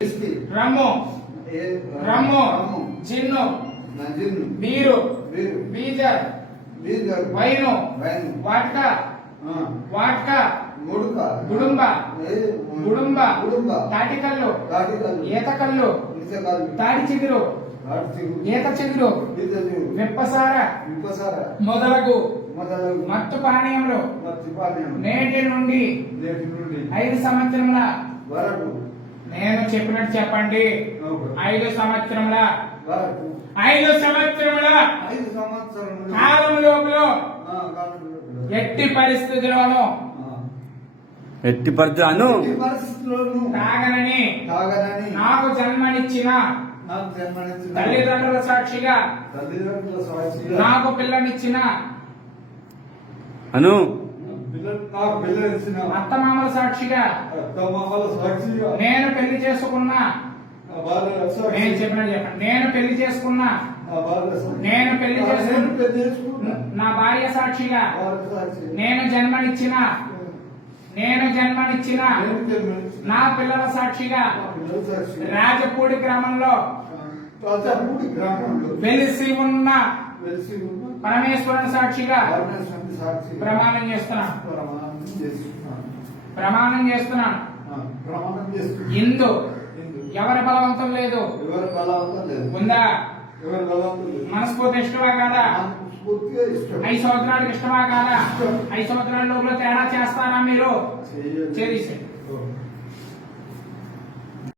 రమ్ము rum gin beer బీజర్ wine vodka vodka గుడుంబ గుడుంబ తాటికల్లు ఈతకల్లు తాడి చిగురు ఈత చిగురు విప్పసార మొదలగు మత్తు పానీయములు నేటి నుండి 5 సంవత్సరముల నేను చెప్పినట్టు చెప్పండి. 5 సంవత్సరముల కాలం లోపల ఎట్టి పరిస్థితుల్లోనూ తాగనని నాకు జన్మనిచ్చిన తల్లిదండ్రుల సాక్షిగా నాకు పిల్లనిచ్చిన అత్తమామల సాక్షిగా నేను పెళ్లి చేసుకున్న నేను చెప్పినట్టు చెప్పండి. నేను పెళ్లి చేసుకున్న నా భార్య సాక్షిగా నేను జన్మనిచ్చిన నా పిల్లల సాక్షిగా రాజపూడి గ్రామంలో వెలిసి ఉన్న పరమేశ్వరుని సాక్షిగా ప్రమాణం చేస్తున్నాను. ఇందు ఎవరి బలవంతం లేదు. ఉందా? మనస్ఫూర్తి ఇష్టమా కాదా? 5 సంవత్సరాలకు ఇష్టమా కాదా? 5 సంవత్సరాల లోపల తేడా చేస్తారా మీరు? చేసేయండి.